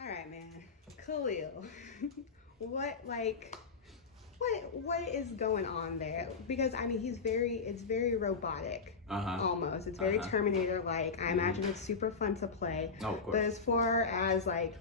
All right, man. Khalil. what what is going on there? Because I mean, it's very robotic, almost. It's very Terminator-like. I imagine it's super fun to play. Oh, of course. But as far as like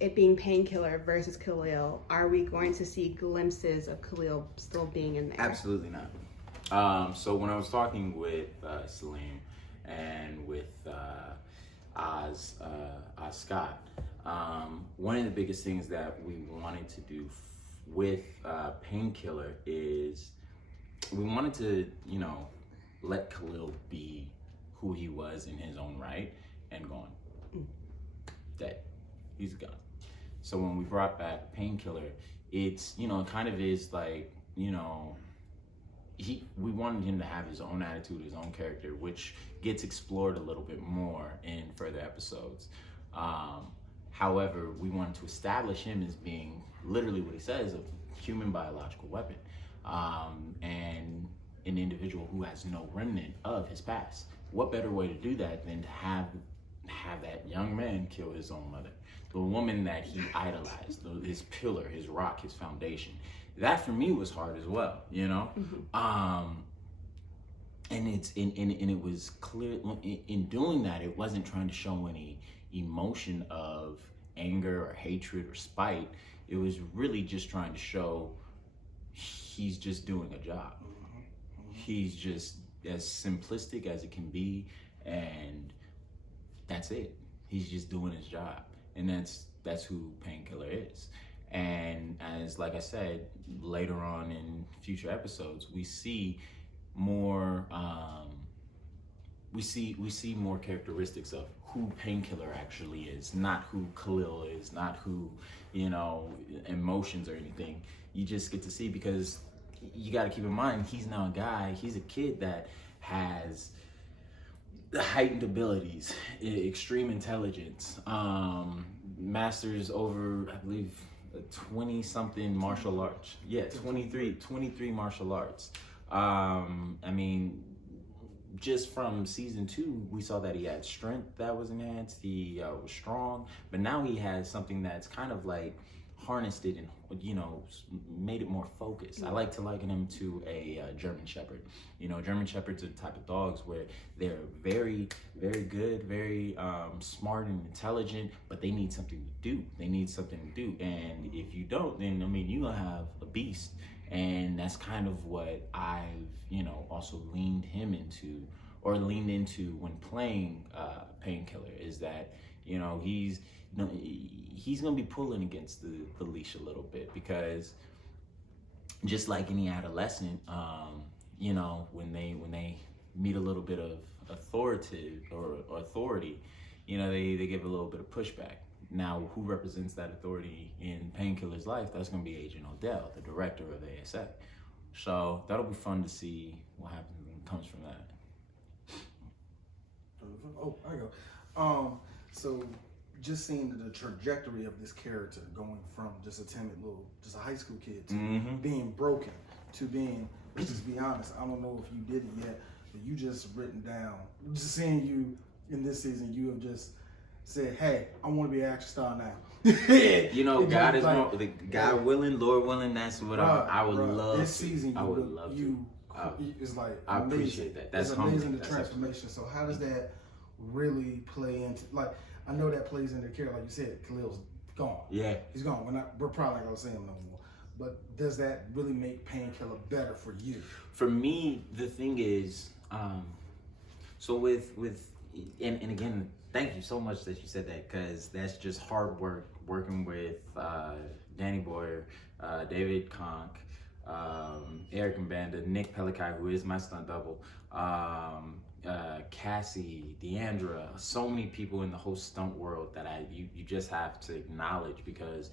it being Painkiller versus Khalil, are we going to see glimpses of Khalil still being in there? Absolutely not. So when I was talking with Salim and with Oz Scott, one of the biggest things that we wanted to do with Painkiller is we wanted to, let Khalil be who he was in his own right and gone. Dead. He's gone. So when we brought back Painkiller, it's, it kind of is like, we wanted him to have his own attitude, his own character, which gets explored a little bit more in further episodes. However, we wanted to establish him as being literally what he says, a human biological weapon, and an individual who has no remnant of his past. What better way to do that than to have that young man kill his own mother, the woman that he idolized, his pillar, his rock, his foundation. That for me was hard as well, and it was clear in doing that, it wasn't trying to show any emotion of anger or hatred or spite. It was really just trying to show he's just doing a job. He's just as simplistic as it can be, and that's it. He's just doing his job, and that's who Painkiller is. And as like I said, later on in future episodes, we see more we see more characteristics of who Painkiller actually is, not who Khalil is, not who, emotions or anything. You just get to see, because you got to keep in mind, he's now a guy, he's a kid that has heightened abilities, extreme intelligence, masters over, I believe, 20 something martial arts. Yeah, 23 martial arts. I mean, just from season 2, we saw that he had strength that was enhanced. He was strong, but now he has something that's kind of like harnessed it and made it more focused. I like to liken him to a German Shepherd. German Shepherds are the type of dogs where they're very, very good, very smart and intelligent, but they need something to do. And if you don't, then you're gonna have a beast. And that's kind of what I've, also leaned into when playing Painkiller, is that, he's gonna be pulling against the leash a little bit, because just like any adolescent, when they meet a little bit of authority, they give a little bit of pushback. Now, who represents that authority in Painkiller's life? That's going to be Agent Odell, the director of ASA. So that'll be fun to see what happens and comes from that. Oh, I go. So just seeing the trajectory of this character going from just a timid just a high school kid to being broken to being, just be honest, I don't know if you did it yet, but you just written down, just seeing you in this season, you have just said, hey, I want to be an action star now. God is like, the God willing, Lord willing. That's what I would love. This season, I would love to. It's like I amazing. appreciate that. That's it's amazing, humbling. the transformation. So how does that really play into, like, I know that plays into the character, like you said, Khalil's gone. Yeah, he's gone. We're probably not gonna see him no more. But does that really make Painkiller better for you? For me, the thing is, so with and again, thank you so much that you said that, because that's just hard work working with Danny Boyer, David Conk, Eric Mbanda, Nick Pelikai, who is my stunt double, Cassie, Deandra, so many people in the whole stunt world that you just have to acknowledge, because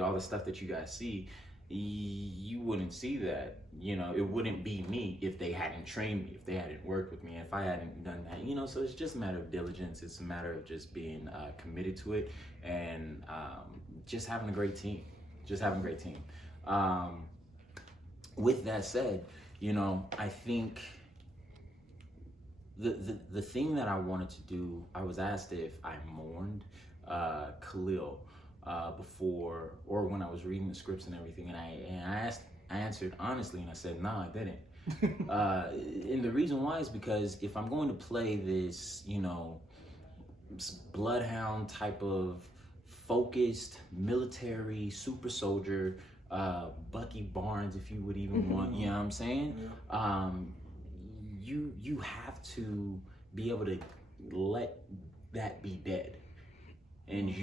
all the stuff that you guys see, you wouldn't see that. It wouldn't be me if they hadn't trained me, if they hadn't worked with me, if I hadn't done that. So it's just a matter of diligence. It's a matter of just being committed to it, and just having a great team. With that said, I think the thing that I wanted to do, I was asked if I mourned Khalil before, or when I was reading the scripts and everything, and I answered honestly, and I said, "Nah, I didn't." And the reason why is because if I'm going to play this, bloodhound type of focused military super soldier, Bucky Barnes, if you would even want, you know what I'm saying? Yeah. You have to be able to let that be dead. And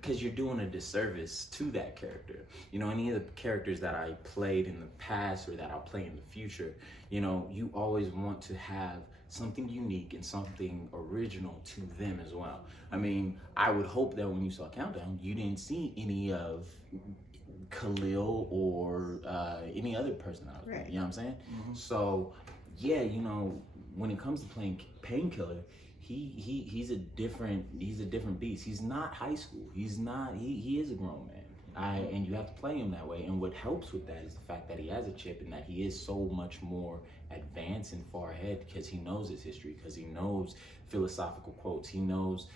because you're doing a disservice to that character. Any of the characters that I played in the past or that I'll play in the future, you always want to have something unique and something original to them as well. I mean, I would hope that when you saw Countdown, you didn't see any of Khalil or any other personality. Right. You know what I'm saying? Mm-hmm. So, yeah, when it comes to playing Painkiller, he's a different beast. He's not high school. He is a grown man. And you have to play him that way. And what helps with that is the fact that he has a chip and that he is so much more advanced and far ahead because he knows his history, because he knows philosophical quotes. He knows,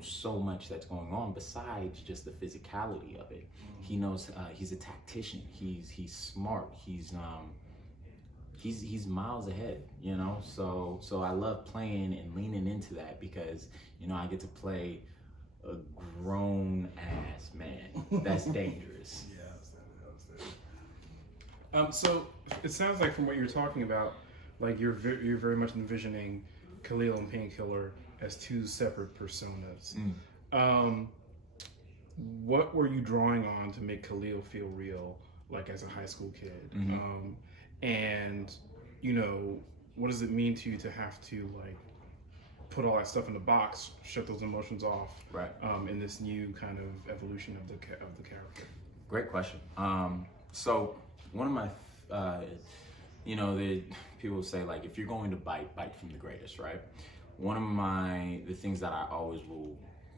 so much that's going on besides just the physicality of it. He knows he's a tactician. He's smart. He's miles ahead, so I love playing and leaning into that because, I get to play a grown ass man. That's dangerous. So it sounds like from what you're talking about, like you're very much envisioning Khalil and Painkiller as two separate personas. What were you drawing on to make Khalil feel real, like as a high school kid? Mm-hmm. And what does it mean to you to have to like put all that stuff in the box, shut those emotions off, right? In this new kind of evolution of the character. Great question. So one of my, the people say like if you're going to bite from the greatest, right? One of the things that I always will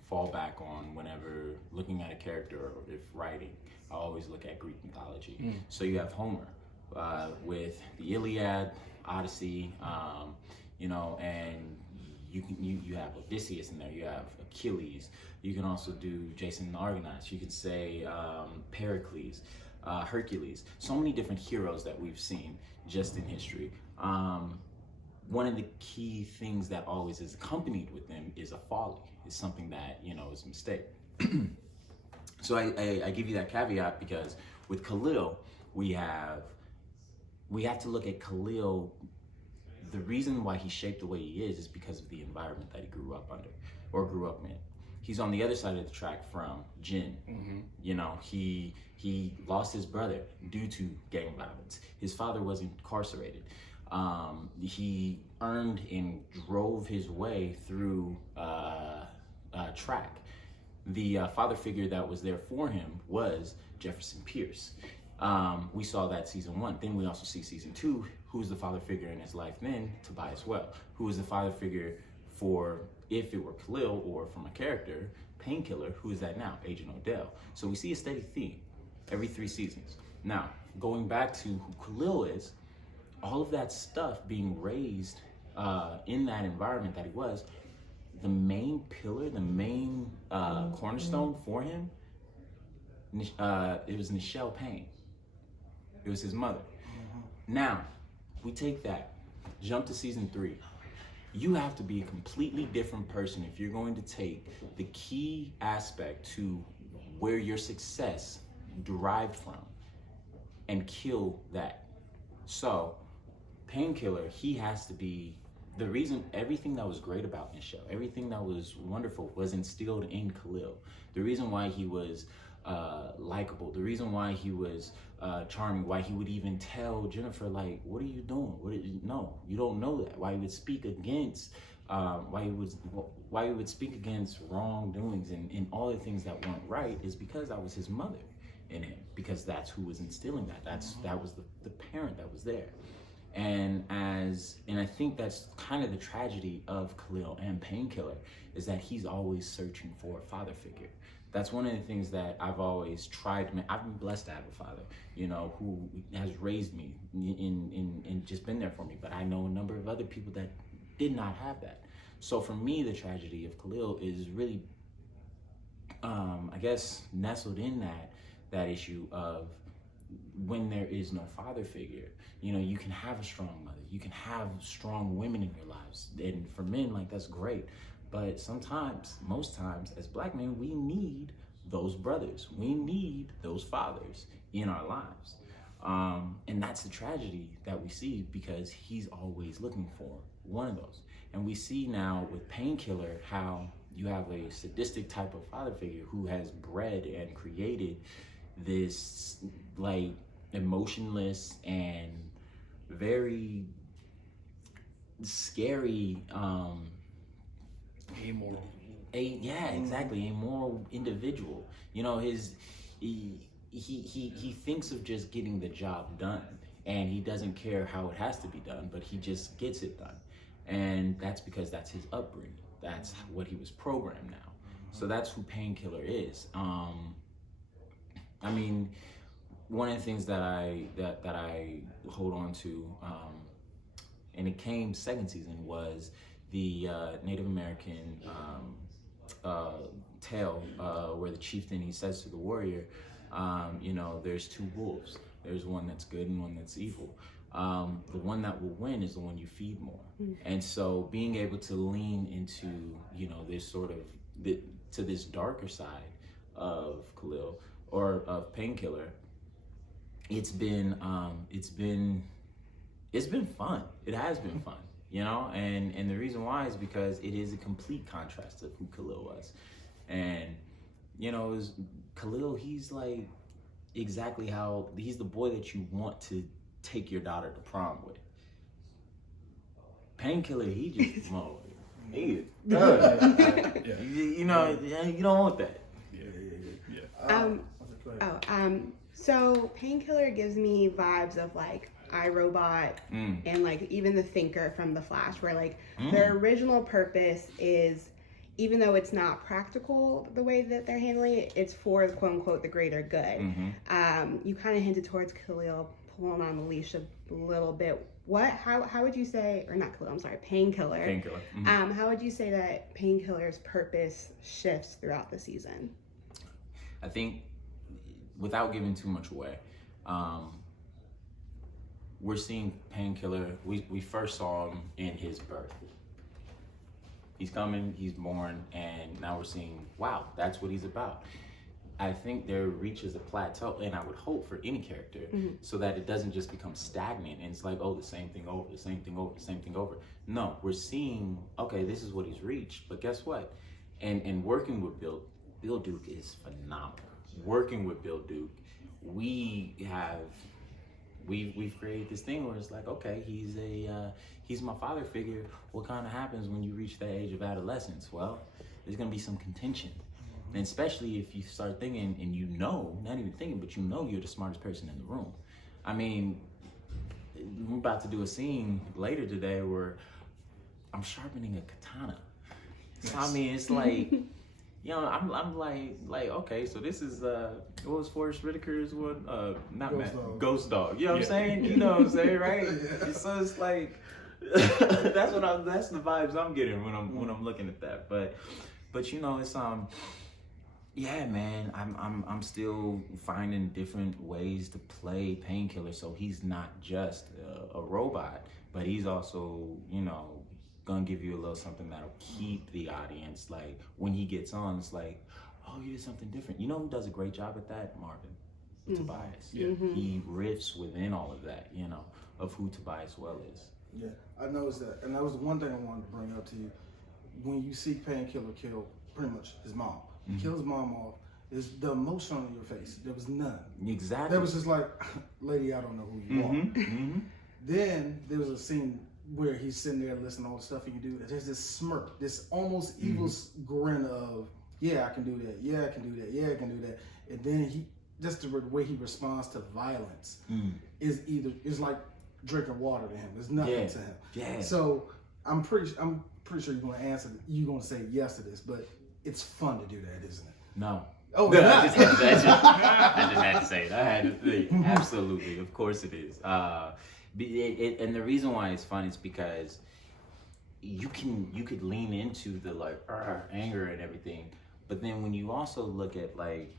fall back on whenever looking at a character or if writing, I always look at Greek mythology. So you have Homer. With the Iliad, Odyssey, and you have Odysseus in there. You have Achilles. You can also do Jason the Argonauts. You can say Pericles, Hercules. So many different heroes that we've seen just in history. One of the key things that always is accompanied with them is a folly. It's something that is a mistake. So I give you that caveat because with Khalil we have to look at Khalil. The reason why he's shaped the way he is because of the environment that he grew up under or grew up in. He's on the other side of the track from Jin. Mm-hmm. He lost his brother due to gang violence. His father was incarcerated. He earned and drove his way through track. The father figure that was there for him was Jefferson Pierce. We saw that season 1. Then we also see season 2. Who's the father figure in his life then? Tobias Well. Who is the father figure for, if it were Khalil or from a character, Painkiller? Who is that now? Agent Odell. So we see a steady theme every 3 seasons. Now, going back to who Khalil is, all of that stuff being raised in that environment that he was, the main pillar, the main cornerstone for him, it was Nichelle Payne. It was his mother. Mm-hmm. Now, we take that, jump to season 3. You have to be a completely different person if you're going to take the key aspect to where your success derived from and kill that. So, Painkiller, he has to be the reason. Everything that was great about Nichelle, everything that was wonderful was instilled in Khalil. The reason why he was likable, the reason why he was charming, why he would even tell Jennifer, like, what are you doing? No, you don't know that. Why he would speak against why he would speak against wrongdoings and all the things that weren't right is because that was his mother in him, because that's who was instilling that. That was the parent that was there. And I think that's kind of the tragedy of Khalil and Painkiller, is that he's always searching for a father figure. That's one of the things that I've always tried to make. I've been blessed to have a father, who has raised me and just been there for me. But I know a number of other people that did not have that. So for me, the tragedy of Khalil is really I guess nestled in that issue of when there is no father figure, you know, you can have a strong mother, you can have strong women in your lives, and for men, like, that's great. But sometimes, most times, as Black men, we need those brothers, we need those fathers in our lives. And that's the tragedy that we see, because he's always looking for one of those. And we see now with Painkiller how you have a sadistic type of father figure who has bred and created this, like, emotionless and very scary, amoral. Exactly, a moral individual. You know, he thinks of just getting the job done, and he doesn't care how it has to be done, but he just gets it done. And that's because that's his upbringing. That's what he was programmed now. So that's who Painkiller is. I mean, one of the things that I hold on to, and it came second season, was the Native American tale where the chieftain, he says to the warrior, you know, there's two wolves. There's one that's good and one that's evil. The one that will win is the one you feed more. And so being able to lean into, you know, this sort of, to this darker side of Khalil, or of Painkiller, it's been fun. It has been fun, you know? And the reason why is because it is a complete contrast of who Khalil was. And, you know, Khalil, he's like exactly how, he's the boy that you want to take your daughter to prom with. Painkiller, he just, you know, you don't want that. So Painkiller gives me vibes of like iRobot and like even the Thinker from The Flash, where like their original purpose is, even though it's not practical the way that they're handling it, it's for, quote unquote, the greater good. You kind of hinted towards Khalil pulling on the leash a little bit. How would you say, or not Khalil, I'm sorry, Painkiller. Painkiller. How would you say that Painkiller's purpose shifts throughout the season? I think, without giving too much away, we're seeing Painkiller, we first saw him in his birth. He's coming, he's born, and now we're seeing, wow, that's what he's about. I think there reaches a plateau, and I would hope for any character, so that it doesn't just become stagnant, and it's like, oh, the same thing over, the same thing over, the same thing over. No, we're seeing, okay, this is what he's reached, but guess what? And working with Bill Duke is phenomenal. Working with Bill Duke, we've created this thing where it's like, okay, he's my father figure. What kind of happens when you reach that age of adolescence? Well, there's gonna be some contention, and especially if you start thinking, and you know, not even thinking, but you know you're the smartest person in the room. I mean, we're about to do a scene later today where I'm sharpening a katana. So, I mean, it's like, you know, I'm like, okay, so this is what was Forrest Whitaker's one? Ghost Dog. You know what I'm saying? You know what I'm saying, right? So it's like that's the vibes I'm getting when I'm looking at that. But you know, it's yeah, man, I'm still finding different ways to play Painkiller, so he's not just a robot, but he's also, you know, gonna give you a little something that'll keep the audience, like, when he gets on, it's like, oh, you did something different. You know who does a great job at that? Marvin. Tobias. He riffs within all of that, you know, of who Tobias Well is. Yeah, I noticed that, and that was one thing I wanted to bring up to you. When you see Painkiller kill pretty much his mom, he kills his mom off, is the emotion on your face. There was none. Exactly. There was just like, lady, I don't know who you are. Then there was a scene where he's sitting there listening to all the stuff he can do. There's this smirk, this almost evil grin of, yeah, I can do that. Yeah, I can do that. Yeah, I can do that. And then just the way he responds to violence is like drinking water to him. It's nothing to him. Yeah. So I'm pretty sure you're going to answer. You're going to say yes to this, but it's fun to do that, isn't it? No. Oh, no, I just had to say it. I had to think. Absolutely, of course it is. And the reason why it's fun is because you could lean into the like anger and everything, But then when you also look at like,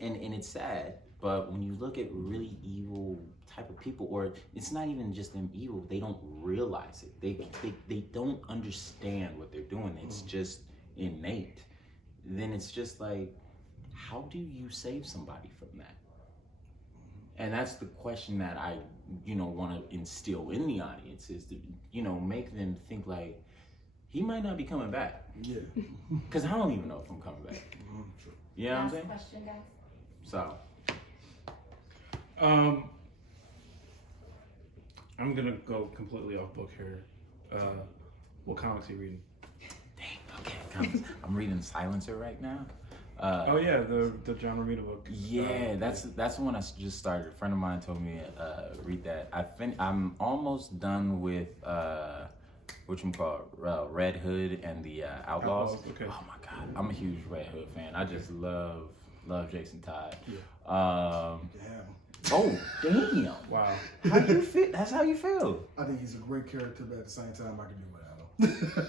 and it's sad, but when you look at really evil type of people, or it's not even just them evil, they don't realize it. They don't understand what they're doing. It's just innate. Then it's just like, how do you save somebody from that? And that's the question that I, want to instill in the audience, is to, make them think like, he might not be coming back. Yeah. Because I don't even know if I'm coming back. You know what I'm saying? Question, guys. So. I'm gonna go completely off book here. What comics are you reading? Dang, okay, comics. I'm reading Silencer right now. Oh yeah, the John Romita book. Yeah, that's the one I just started. A friend of mine told me read that. I'm almost done with Red Hood and the Outlaws. Okay. Oh my God, I'm a huge Red Hood fan. I just love Jason Todd. Yeah. Oh damn! Wow. How you feel? That's how you feel. I think he's a great character, but at the same time, I can do without him.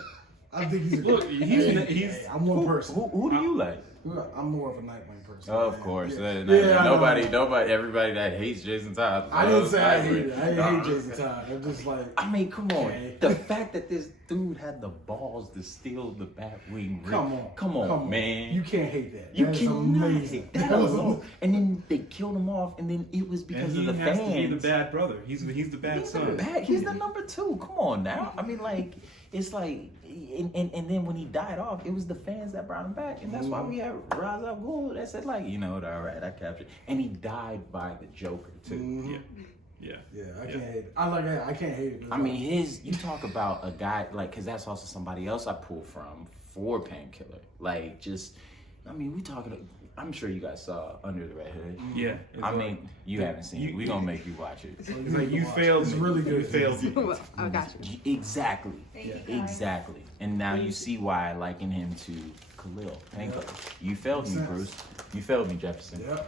I think he's a Look, Hey, I'm one person. Who do you like? I'm more of a Nightwing person. Oh, of course. Yeah. Nobody, everybody that hates Jason Todd. I didn't say I hate Nightwing. it. I hate Jason Todd. I'm just like, I mean, come on. Okay. The fact that this dude had the balls to steal the Batwing ring. Come on, man. You can't hate that. You That is cannot amazing. hate that alone. And then they killed him off, and then it was because And of he the has fans. to be the bad brother. He's the bad He's son. He's the number 2. Come on now. I mean, like, it's like, and then when he died off, it was the fans that brought him back, and that's why we had Ra's al Ghul that said like, all right, I captured. And he died by the Joker too. Mhm. Yeah. Yeah, I can't hate it. I like that. I can't hate it. I mean, you talk about a guy like, because that's also somebody else I pulled from for Painkiller. Like, we talking. I'm sure you guys saw Under the Red Hood. Yeah. I mean, you haven't seen it. We're gonna make you watch it. It's like you failed. It's really good. You failed. I got you. Exactly. Thank you, guys. Exactly. And now you see why I liken him to Khalil, Painkiller. You failed me, Makes sense. Bruce. You failed me, Jefferson. Yep.